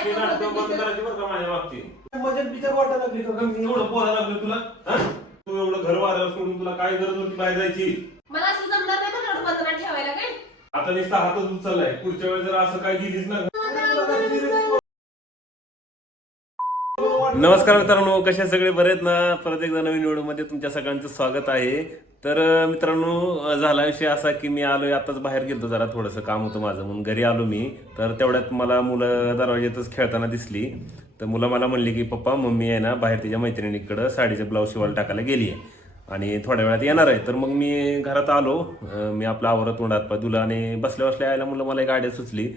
असली नाटकं बंद करायची बरं का माझ्या बाबतीत. मजा बिचार वाटायला लागली का मी एवढं बोलायला लागलो तुला हा? तू एवढं घर वाऱ्यावर सोडून तुला काय गरज होती बाहेर जायची? मला असं जमणार नाही पण एवढं बंधनात ठेवायला काय. आता नुसता हातच उचललाय. पुढच्या वेळेस जर असं काय गेलीस ना. नमस्कार मित्रांनो, कशा सगळे बरे आहेत ना. परत एकदा नवीन व्हिडिओमध्ये तुमच्या सगळ्यांचं स्वागत आहे. तर मित्रांनो, झाला विषय असा की मी आलोय आताच बाहेर गेलो, जरा थोडंसं काम होतं माझं म्हणून घरी आलो मी. तर तेवढ्यात मला मुलं दरवाज्यातच खेळताना दिसली. तर मुलं मला म्हणली की पप्पा मम्मी आहे ना बाहेर तिच्या मैत्रिणीकडं साडीचं ब्लाऊज शिवायला टाकायला गेली आहे आणि थोड्या वेळात येणार आहे. तर मग मी घरात आलो. मी आपला आवरत तोंडात पाय धुला आणि बसल्या बसल्या यायला मुलं मला एक आयडिया सुचली.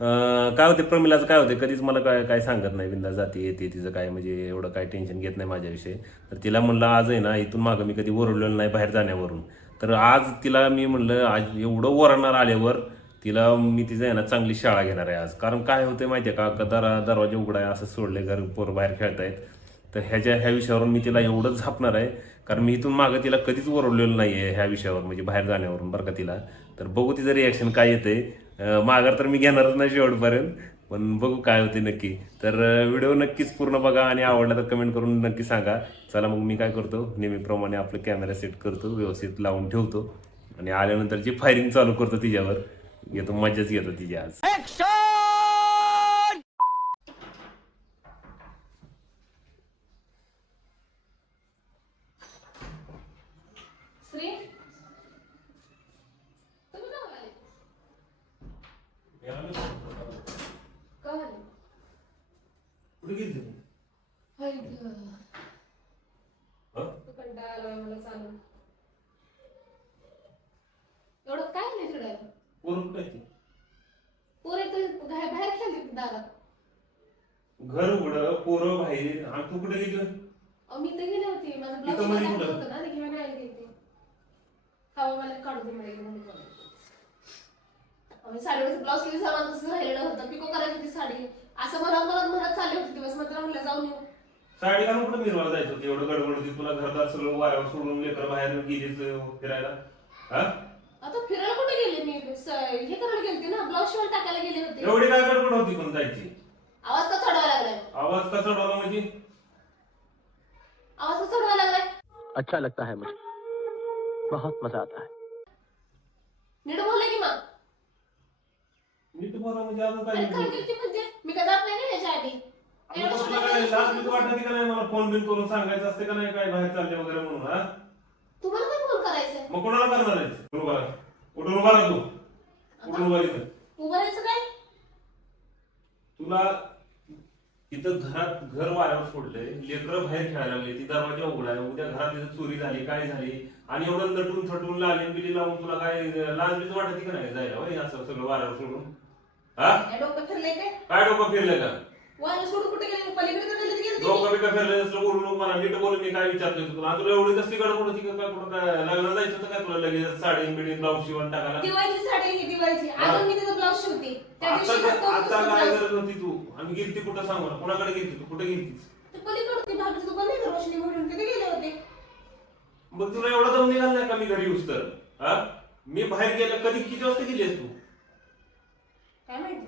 काय होते प्रमिलाचं काय होते, कधीच मला काय सांगत नाही. बिंदा जाते येते तिचं काय म्हणजे एवढं काय टेन्शन घेत नाही माझ्याविषयी. तर तिला म्हणलं आज आहे ना इथून मागं मी कधी ओरडलेलं नाही बाहेर जाण्यावरून. तर आज तिला मी म्हणलं आज एवढं ओरडणार आल्यावर तिला मी तिचं आहे ना चांगली शाळा घेणार आहे आज. कारण काय होते माहिती आहे का, दरवाजा उघडा आहे असं सोडले, घर पोरं बाहेर खेळतायत. तर ह्या विषयावरून मी तिला एवढंच झापणार आहे. कारण मी इथून मागं तिला कधीच ओरडलेलं नाही आहे ह्या विषयावर, म्हणजे बाहेर जाण्यावरून बरं का तिला. तर बघू तिचं रिॲक्शन काय येते. माघार तर मी घेणारच नाही शेवटपर्यंत, पण बघू काय होते नक्की. तर व्हिडिओ नक्कीच पूर्ण बघा आणि आवडला तर कमेंट करून नक्की सांगा. चला मग मी काय करतो, नेहमीप्रमाणे आपलं कॅमेरा सेट करतो, व्यवस्थित लावून ठेवतो आणि आल्यानंतरची फायरिंग चालू करतो तिच्यावर. घेतो मजाच घेतो तिची आज. श्री तुम्ही का आले? का आले? कुठे गेली तू? हाय ग. हा? तू कंटाळा आलाय मला चालून. एवढं काय नाही चिडायला. पोरं कुठे आहे ती? पोरे तर बाहेर खेळली दारात. घर उघडं पोरं बाहेर आणि तू कुठे गेली? मी तर गेले होते, माझं इथं ब्लाऊज मध्ये शिवायला कुठं? होतं ना, ते घेऊन आले होते. खावा मला काढू दे मला म्हणून साडीवरचं ब्लाऊज किती सामान तसं राहिलेलं होतं. पिको करायची होती साडी. असं म्हणत चालले होते दिवस. मग म्हणलं जाऊन येऊ. साडी घालून कुठे मिरवायला जायचं होतं? एवढं गडबड होती तुला, घरदार सगळं वाऱ्यावर सोडून लेकर बाहेर गेलीच फिरायला. हा? आता फिरायला कुठे गेले मी? हे करायला गेलते ना, ब्लाऊज शिवायला टाकायला गेले होते. एवढी काय गडबड होती पण जायची? आवाज का चढवायला लागलाय? आवाज का चढवला म्हणजे? आवाज का चढवायला लागलाय? अच्छा लगता है मुझे, बहुत मजा आता है. नीट बोलले की मग. नीट बोला म्हणजे अजून काय अरे काय गेलती म्हणजे? मी का जात नाही ना याच्या आधी. आता तुला काय लाज वाटत का नाही मला फोन बिन करून सांगायचं असते का नाही काय बाहेर चालले वगैरे म्हणून? हा? तुम्हाला काय फोन करायचंय? मग कोणाला करणार आहेस? उभा राहा. कुठून उभा राहा तू? कुठून उभा इथं? उभं राहायचं काय? तुला इथं घर वाऱ्यावर सोडलंय, लेकरं बाहेर खेळायला लागले, ती दरवाजा उघडाय, उद्या घरात तिथं चोरी झाली काय झाली आणि एवढं नटून थटून लाली बिली लावून तुला काय लाज बीज वाटत का नाही जायला होय असं सगळं वाऱ्यावर सोडून? हा? काय डोकं फिरलंय काय? काय डोकं फिरलं का? वारं सोडून कुठे गेले? पलीकडे तर गेले डोकं बिकं फिरलं असलं बोलू नको मला. नीट बोलून मी काय विचारतोय तुला? आणि तुला एवढी कसली गडबड होती का? काय कुठं काय लग्न जायचं होतं काय तुला? लगेच साडी बिडी ब्लाऊज शिवण टाकायला? दिवाळीची साडी ही दिवाळीची. अजून मी तिथं ब्लाऊज शिवते. त्या दिवशी आता काय गरज होती तू? आणि गेलती कुठं सांग मला? कोणाकडे गेलती तू? कुठे गेलतीस? पलीकडे भाजीचं दुकान नाही का रोशनी म्हणून, तिथे गेले होते. मग तुला एवढा दम निघाला नाही का मी घरी येऊस तर? हा? मी बाहेर गेलं कधी किती वाजता गेलीस तू? काय माहिती?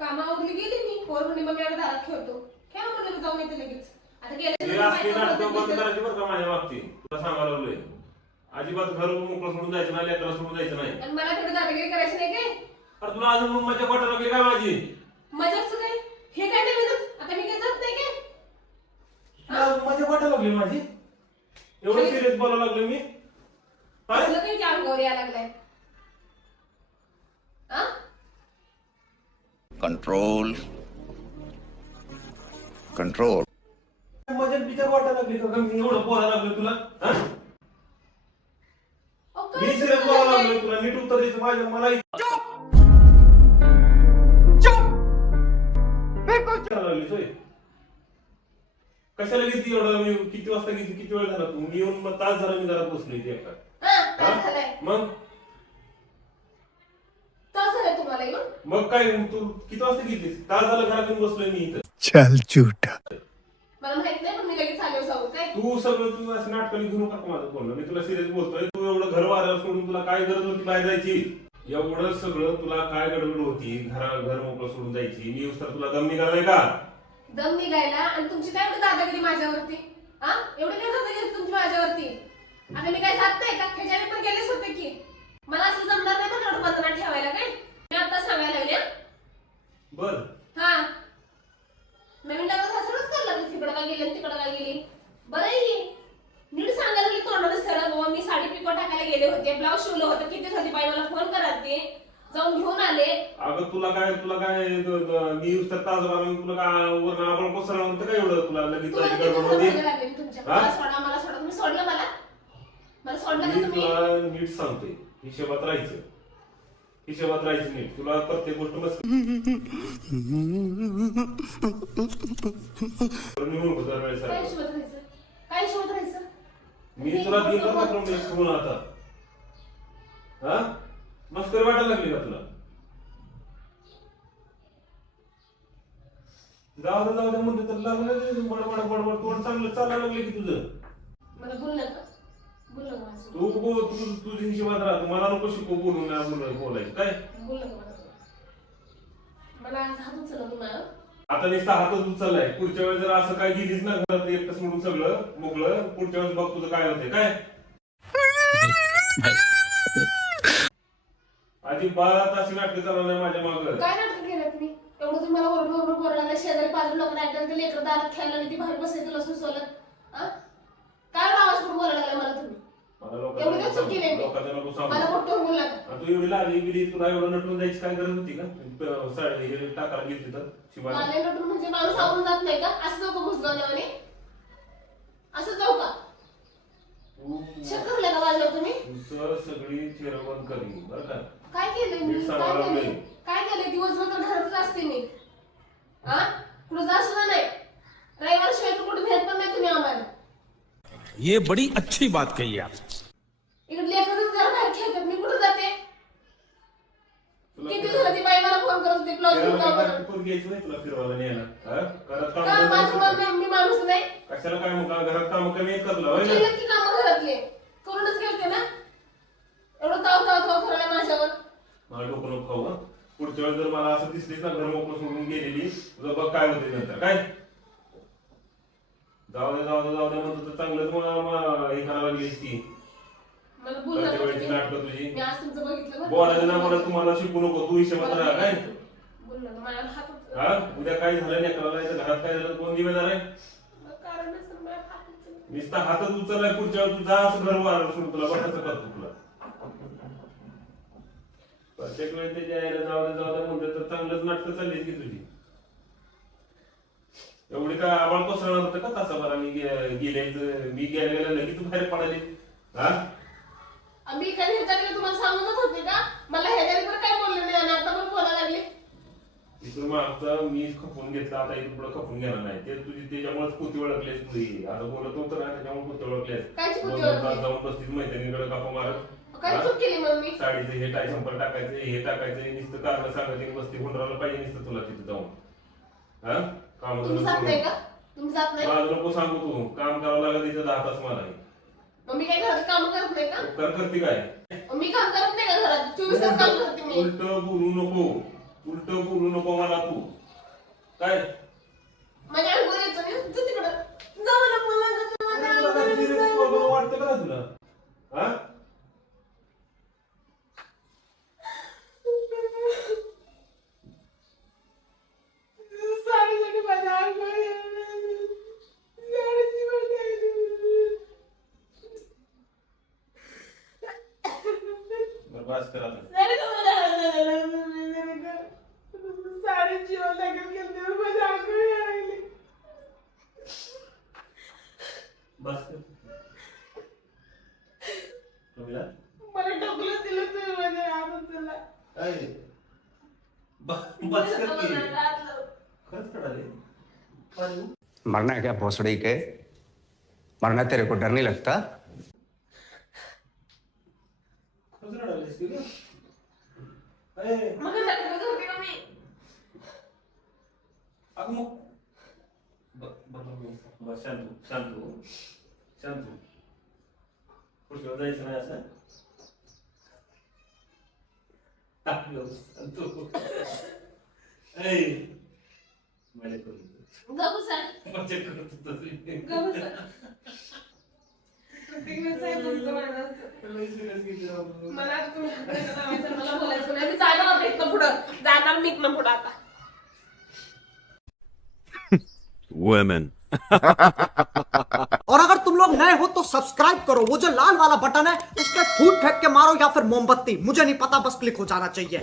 कामावरली गेली मी. पोर म्हणे मग मी दारात खेळतो. खेळ म्हणलं जाऊन येते लगेच. आता हे असली नाटकं बंद गेले. करायची बरं का माझ्या बाबतीत. तुला सांगायला लागलोय. अजिबात घर मोकळं सोडून जायचं नाही, लेकरं सोडून जायचं नाही. आणि मला तेवढं दादागिरी करायची नाही काय? अरे तुला अजून मग माझ्या वाटत लागली काय माझी? मजाच काय? हे काय नवीनच? आता मी काय जात नाही काय? माझ्या वाटायला लागली माझी? एवढं सिरियस बोलायला लागलो मी? काय? असलं काही अंगावर यायला लागलाय. हा? Control control. मजा बिचार वाटायला लागली का मी एवढं बोलायला लागलो तुला? हा? अहो, मी काय सिरियस सुचलं बोलायला काय? लागलोय तुला, नीट उत्तर द्यायचं माझ्या मला लागलीस होय? कशाला गेली एवढं? मी किती वाजता गेली? किती वेळ झाला तू? मी येऊन मग तास झाला मी घरात बसलोय इथे एका. हा, काय झालंय? मग तास झालाय तुम्हाला येऊन? मग काय तू किती वाजता गेलीस? तास झालं घरात येऊन बसलोय मी इथं. चल झूठा. मला माहित नाही पण मी लगेच आले जाऊ काय? तू सगळं तू असं नाटकाने घेऊ नका माझं फोन. मी तुला सिरियस बोलतोय. तू एवढं घर वाऱ्यावर सोडून तुला काय गरज होती बाहेर जायची? एवढं सगळं तुला काय गडबड होती, घर मोकळं सोडून जायची, मी तर तुला दम निघालाय का? दम निघायला आणि तुमची काय एवढी दादागिरी माझ्यावरती? हा एवढी काय दादागिरी तुमची माझ्यावरती? आता मी काय जात नाही का? ह्याच्याने पण गेलेच होते की मला असं जमणार नाही पण एवढं बंधनात ठेवायला काय मी आता सांगायला लागले. बर हा नवीन लग्नात हसरच करायला लागली, तिकडं का गेली तिकडं का गेली. बरं आहे नीट सांगायला लागली तोंडाने सरळ, बाबा मी साडी पिको टाकायला गेले होते, ब्लाऊज शिवलं होतं, किती होती बाई मला फोन करा ते जाऊन घेऊन आले. अगं तुला काय मी तर तास तुला काय वरून आपण कोसळलं होतं काय एवढं तुला लगेच तुम्हाला जायची किती गडबड फोन होती? करायला लागले मी तुमच्या? हा? मला सोडा मला सोडा, तुम्ही सोडलं मला सोडलं मी का तुम्ही? तुला नीट सांगतोय, हिशोबात राहायचं नीट. तुला प्रत्येक गोष्ट बस निघून होतं दरवेळेस काय सारखं. हिशोबात राहायचं? काय हिशोबात राहायचं? मी तुला दिलं का करून आता? हा मस्करी वाटायला लागली का तुला? जाऊ दे म्हणते तर लागलं बडबड तोंड चांगलं चालायला लागले की तुझं. मला बोल नका माझ्यासोबत. तुझ्या हिशोबात राहतो, मला नको शिकू बोलून बोलायचं काय. बोल नका माझ्यासोबत. मला आज हात उचलला तुम्हाला. आता नुसता हातच उचललाय, पुढच्या वेळेस जर असं काय गेलीच ना घरात एकटं सोडून सगळं मोकळं, पुढच्या वेळेस बघ तुझं काय होते काय. अजिबात अशी नाटकं चालवणार नाही माझ्या मागं. काय नाटक केलं तुम्ही? एवढं तुम्ही मला ओरडून बोलायला, शेजारी पाजून लोक ऐकायला, ते लेकर दारात खेळायला आणि ती बाहेर बसायचं लसूण सोलत. काय आवाज करून बोलायला लागलाय मला तुम्ही? एवढी काय चूक केली मी? लोकांचं नको सांगू. मला मोठं बोलू नका. आणि तू एवढी लागली गेली, तुला एवढं नटून जायची काय गरज होती का? साडी टाकायला गेली तर शिवाय मला नटून म्हणजे माणूस आवरून जात नाही का? असं जाऊ का भुसगावण्यावाने? असं जाऊ का? शकरले का माझ्यावर तुम्ही? तुझं सगळी चिरवण करी बरं का. काय केलंय मी? नीट सांगायला लागलंय. काय केलंय? दिवसभर तर घरातच असते मी. कुठं जा सुद्धा नाही. रविवार शिवाय तर कुठे भेट पण नाही तुम्ही आम्हाला. ये बड़ी अच्छी बात कही आप. इकडे लेकरं जरा बाहेर खेळतात, मी कुठं जाते? तुला किती झालं ती बाई मला फोन करत होती ब्लाऊज फिरायला शिवता काय म्हणून. कोण घ्यायचं नाही तुला फिरवायला न्यायला? हा? घरात का काम माझं मन नाही, मी माणूस नाही. कशाला काय मग घरात काम कमी आहेत का तुला होय ना? केलं की कामं घरातले करूनच गेलते ना. एवढं ताव करायला माझ्यावर. मला डोकं नको खाऊ हं. पुढच्या वेळेस जर मला असं दिसलीच ना घर मोकळं सोडून गेलेली, तुझं बघ काय होते नंतर काय. जाऊ दे म्हणतो तर चांगलंच हे करायला लागलीस की. मला बोल नका वेळेची तुम्ही. नाटकं तुझी. मी आज तुमचं बघितलं ना. बोलायचं ना मला तुम्हाला शिकू नको, तू हिशोबात राहा काय. बोल नका माझ्यावर हात उचलला. हा उद्या काय झालं नाही करायला नाही तर घरात काय झालं कोण दिवेदार आहे. कारण नसेल माझ्यावर हात उचलला. नुसता हातच उचललाय, पुढच्या वेळेस तुझा असं घर वारं सोडून तुला बघायचं करतो तुला. प्रत्येक वेळेस त्याच्या यायला जाऊ दे म्हणते तर चांगलंच नाटकं चाललीच की तुझी. एवढी काय आबाळ कोसळणार होतं का तासाभरा मी गेल्या लगेच बाहेर पडायली. हा आम्ही काय ह्याच्याकडे तुम्हाला सांगतच होते का? मला ह्याच्याकडे पण काय बोलले नाही आणि आता पण बोलायला लागले. इथून मागचं मी खपून घेतलं, आता इथून पुढे खपून घेणार नाही. ते तुझी त्याच्यामुळेच पोती ओळखलीस तुझी. आता बोलत होतं ना त्याच्यामुळे पोती ओळखलीस. कायची पोती दोन ओळखली? तास जाऊन बसतीस मैत्रिणीकडे गप्पा मारत. काय चूक केली मग मी? साडीचं हे टाय संपर टाकायचं हे टाकायचं नुसतं कारण सांगायचं बसती गुंडराला पाहिजे नुसतं तुला तिथे जाऊन. हा काम तुम्ही जात नाही का? तुम्ही जात नाही? माझं नको सांगू, तू काम करावं लागत तिथं 10 तास मला. मग मी काय घरात काम करत नाही का? उपकार करते काय? मग मी काम करत नाही का घरात? 24 तास काम करते मी. उलट बोलू नको मला तू काय. माझ्या अंगावर यायचं नाही. तू तिकडं जा मला बोलायला, तू माझ्या अंगावर यायचं. वाटतं का तुला? हा साडीसाठी माझ्या अंगावर यायचं. साडीची भांडी आहे. बरं बस कर आता. साडीची माझ्या अंगावर यायला लागली. बस कर. कमीला? मला टोकलं दिलं तुम्ही माझ्या हातात चला. काय? बस कर की. खरंच कळाले. पाणी. मरना है क्या भोसड़ी के? मरना तेरे को डर नहीं लगता? खरंच रडायलीस की गं? ए, मग नाटकं करते का मी? अगं मग बस शांत हो. पुढच्या वेळेस जायचं नाही असं. मजा करू गबू सर मजा करतो गबू सर प्रत्येक वेळेस आहे तुमचं म्हणणं असतं. मला आता तुम्ही लावायचं, मला बोलायचं नाही. मी जाणार आता इथनं पुढं, जाणार मी इथनं पुढं आता. Women. और अगर तुम लोग नए हो तो सब्सक्राइब करो, वो जो लाल वाला बटन है उस पर फूट फेंक के मारो या फिर मोमबत्ती, मुझे नहीं पता, बस क्लिक हो जाना चाहिए.